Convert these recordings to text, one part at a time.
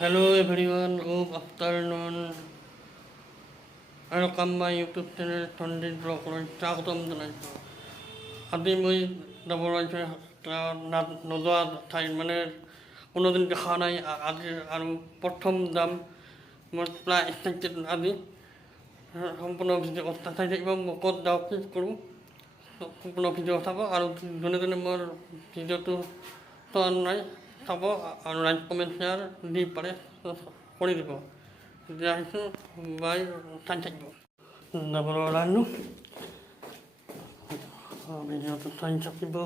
Hello everyone, good afternoon. Welcome my YouTube channel Thondit Vlog-লৈ স্বাগতম জনাইছোঁ। আজি মই যাব ওলাইছোঁ নোযোৱা ঠাইত মানে কোনোদিন দেখা নাই আজি আৰু প্ৰথম যাম। মই প্ৰায় এক্সাইটেড আজি সম্পূৰ্ণ ভিডিঅ' চাই থাকিব মই ক'ত যাওঁ কি কৰোঁ সম্পূৰ্ণ ভিডিঅ' চাব আৰু যোনে যোনে মোৰ ভিডিঅ'টো চোৱা নাই চাব আৰু লাইক কমেণ্ট শ্বেয়াৰ দি পাৰে কৰি দিব। এতিয়া আহিছোঁ বাই চাই থাকিব যাবলৈ ওলালোঁ ভিডিঅ'টো চাই থাকিব।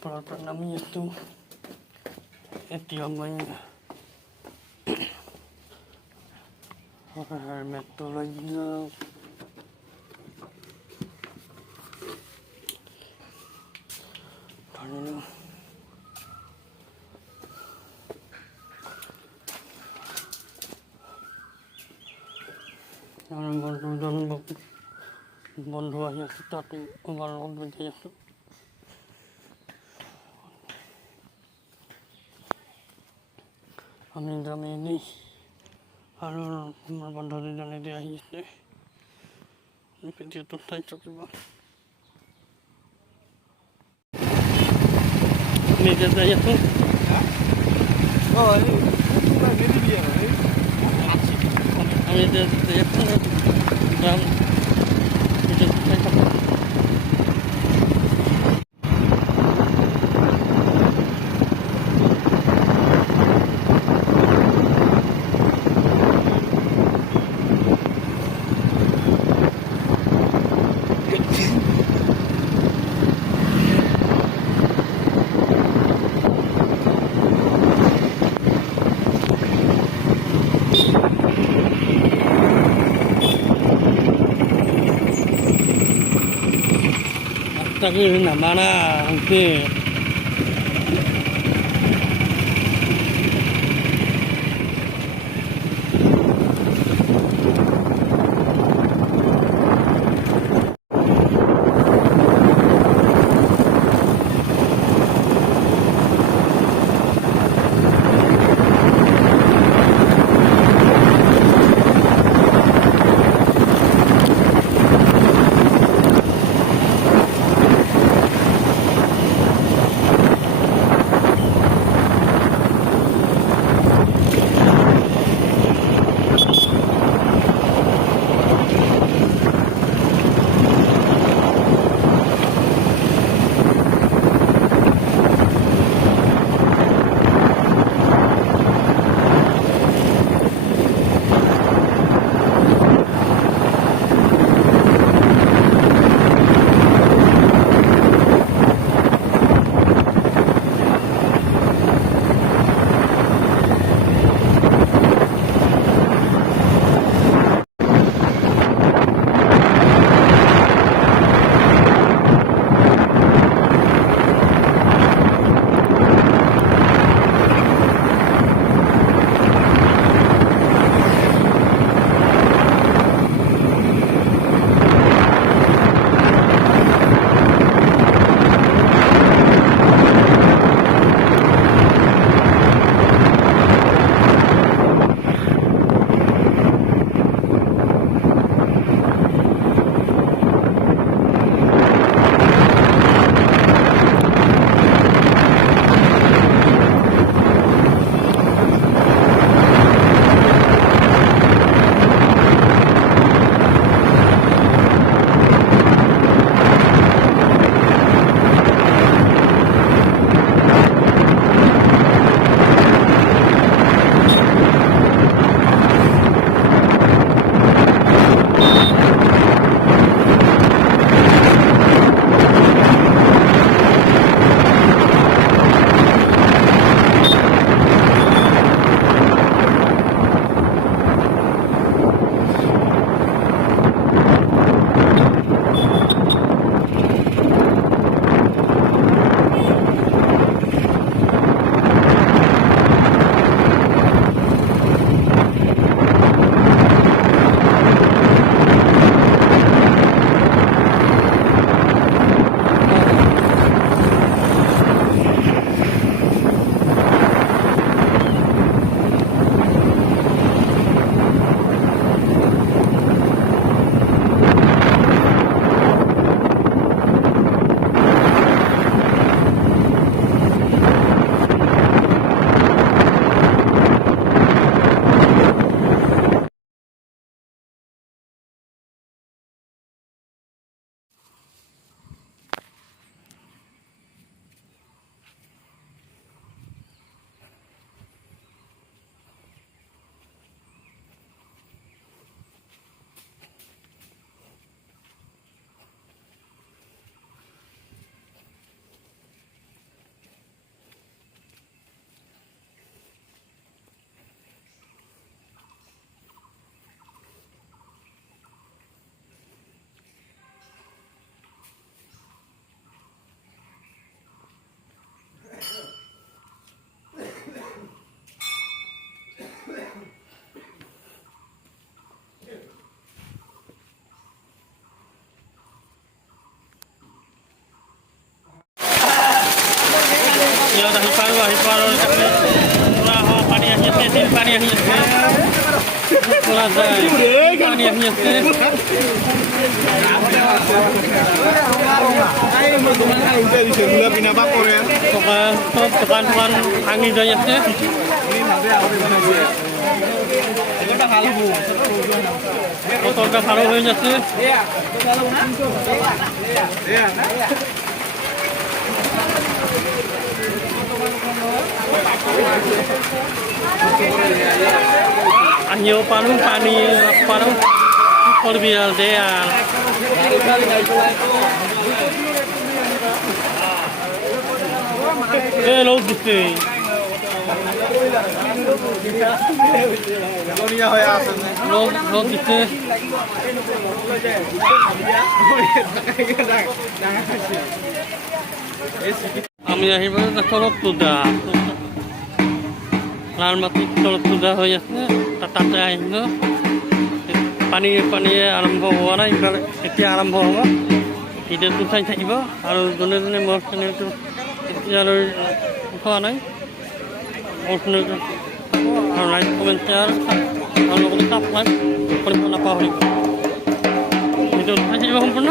পৰা নামি আছোঁ এতিয়া মই হেলমেটটো লৈ যাওঁ। আৰু মোৰ দুজন বন্ধু আহি আছে তাতে আমাৰ লগত বিচাৰি আছোঁ। আমি যাম এনেই আৰু আমাৰ বন্ধু দুজনে দি আহি আছে ভিডিঅ'টো চাই থাকিব। আমি এতিয়া যাই আছোঁ আমি এতিয়া যাই আছোঁ যাম ভিডিঅ'টো চাই থাকোঁ। Tapi mana nanti আহিব আৰু পুৰা পানী আহি আছে পানী আহি আছে পুৰা যায় পানী আহি আছে দোকান ভাঙি যাই আছে বতৰটা ভালো হৈ যাচ্ছে আহিও পানো পানী পানো করবি আর দে আর লোক দিচ্ছে লোক দিচ্ছে আমি আহিব তলত পূজা লাল মাটিত তলত পূজা হৈ আছে তাতে আহিব পানীয়ে আৰম্ভ হোৱা নাই এতিয়া আৰম্ভ হ'ব ভিডিঅ'টো চাই থাকিব আৰু যোনে যোনে মোৰ চেনেলটো এতিয়ালৈ উঠোৱা নাই মোৰ চেনেলটো চাব আৰু লাইক কমেণ্ট শ্বেয়াৰ আৰু লগতে ছাবস্ক্ৰাইব কৰিব নাপাহৰিব ভিডিঅ'টো চাই থাকিব সম্পূৰ্ণ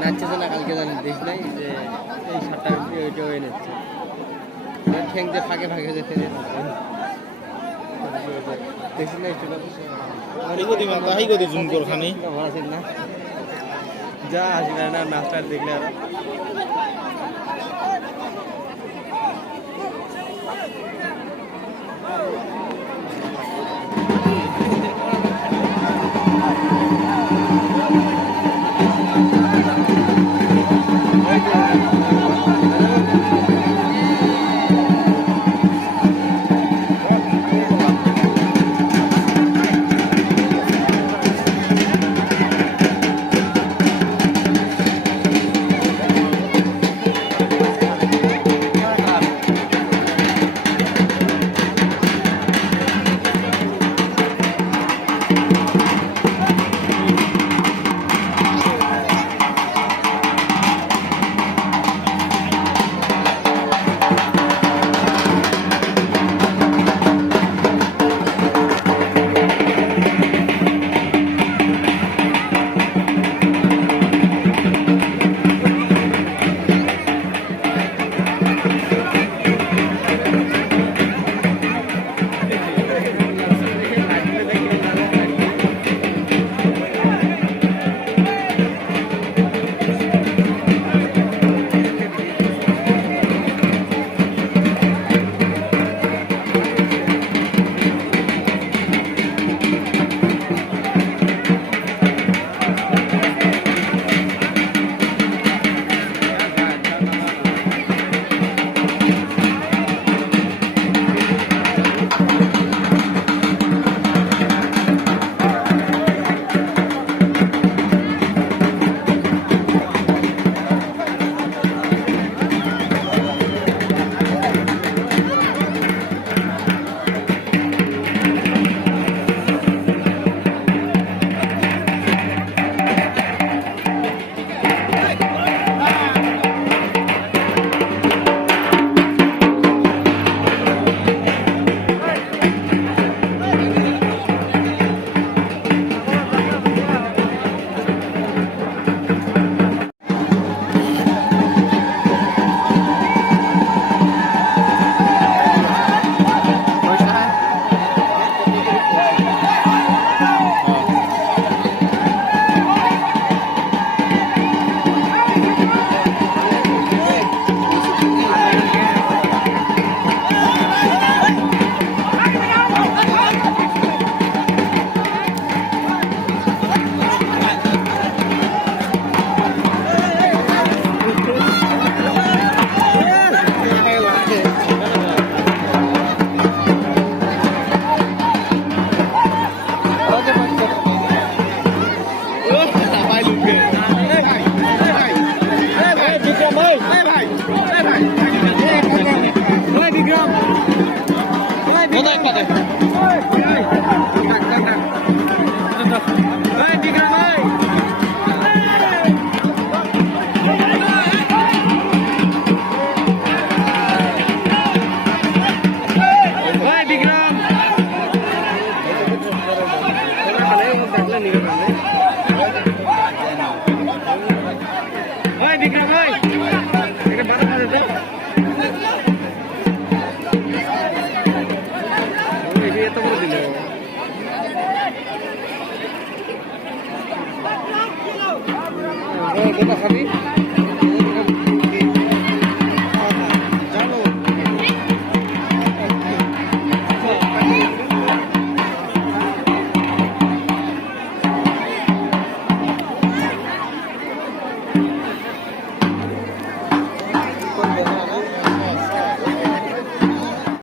নাচছে না কালকে জানি দেখ নাই যে এই শার্টটা ওইটা হয়ে নিচ্ছে ঠ্যাং যে ফাঁকে ফাঁকে যেতে দেখছি না না যা আসবে না নাচটা দেখলে আর নিবে মানে ওই বিক্রম ভাই এটা বারো মাঝে দে ওই এত বড় দিল ও বাবা খাবি